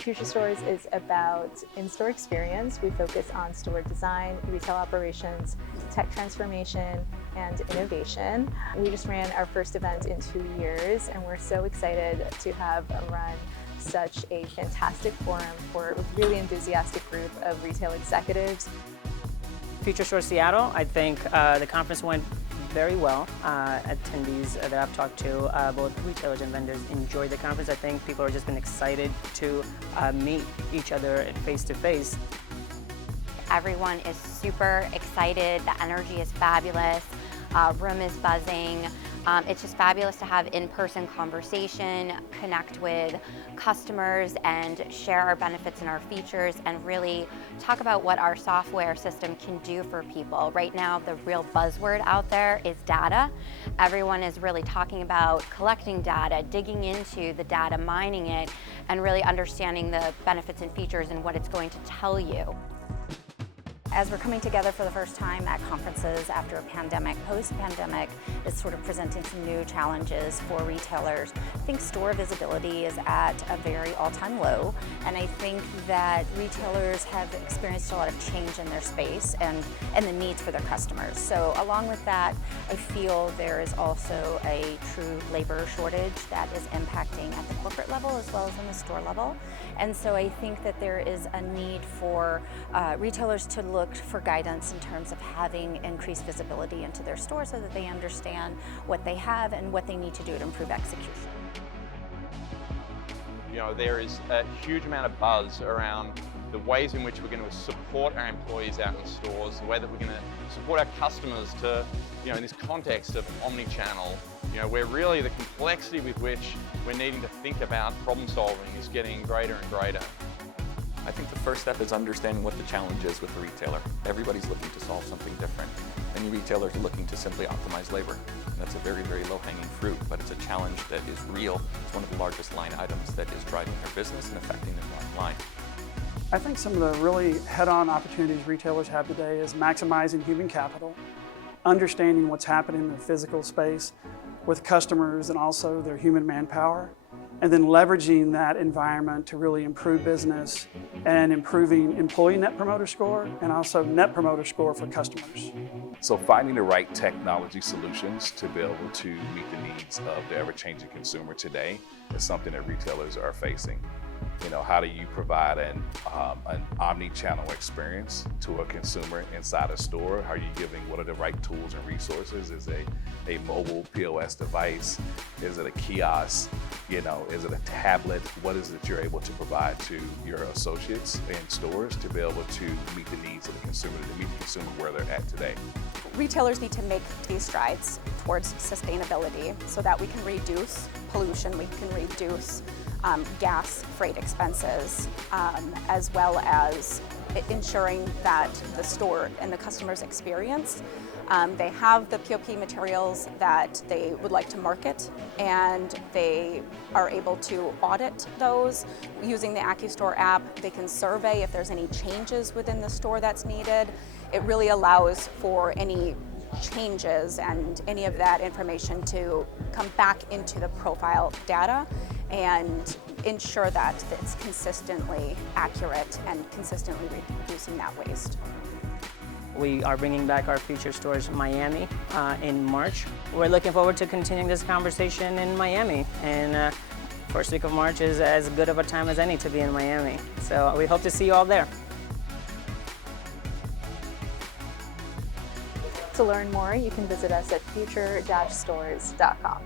Future Stores is about in-store experience. We focus on store design, retail operations, tech transformation, and innovation. We just ran our first event in 2 years, and we're so excited to have run such a fantastic forum for a really enthusiastic group of retail executives. Future Stores Seattle, I think the conference went very well. Attendees that I've talked to, both retailers and vendors, enjoyed the conference. I think people have just been excited to meet each other face to face. Everyone is super excited. The energy is fabulous. Room is buzzing. It's just fabulous to have in-person conversation, connect with customers, and share our benefits and our features, and really talk about what our software system can do for people. Right now, the real buzzword out there is data. Everyone is really talking about collecting data, digging into the data, mining it, and really understanding the benefits and features and what it's going to tell you. As we're coming together for the first time at conferences after a pandemic, post-pandemic, is sort of presenting some new challenges for retailers. I think store visibility is at a very all-time low, and I think that retailers have experienced a lot of change in their space and the needs for their customers. So along with that, I feel there is also a true labor shortage that is impacting at the corporate level as well as on the store level. And so I think that there is a need for retailers to look for guidance in terms of having increased visibility into their store so that they understand what they have and what they need to do to improve execution. You know, there is a huge amount of buzz around the ways in which we're going to support our employees out in stores, the way that we're going to support our customers to, you know, in this context of omni-channel, you know, where really the complexity with which we're needing to think about problem solving is getting greater and greater. I think the first step is understanding what the challenge is with the retailer. Everybody's looking to solve something different. Many retailers are looking to simply optimize labor. And that's a very, very low-hanging fruit, but it's a challenge that is real. It's one of the largest line items that is driving their business and affecting their bottom line. I think some of the really head-on opportunities retailers have today is maximizing human capital, understanding what's happening in the physical space with customers and also their human manpower, and then leveraging that environment to really improve business and improving employee net promoter score and also net promoter score for customers. So finding the right technology solutions to be able to meet the needs of the ever-changing consumer today is something that retailers are facing. You know, how do you provide an omni-channel experience to a consumer inside a store? How are you giving, what are the right tools and resources? Is a mobile POS device? Is it a kiosk? You know, is it a tablet? What is it you're able to provide to your associates in stores to be able to meet the needs of the consumer, to meet the consumer where they're at today? Retailers need to make these strides towards sustainability so that we can reduce pollution, we can reduce gas, freight expenses, as well as ensuring that the store and the customer's experience, they have the POP materials that they would like to market, and they are able to audit those using the AccuStore app. They can survey if there's any changes within the store that's needed. It really allows for any changes and any of that information to come back into the profile data and ensure that it's consistently accurate and consistently reducing that waste. We are bringing back our Future Stores Miami in March. We're looking forward to continuing this conversation in Miami, and first week of March is as good of a time as any to be in Miami. So we hope to see you all there. To learn more, you can visit us at future-stores.com.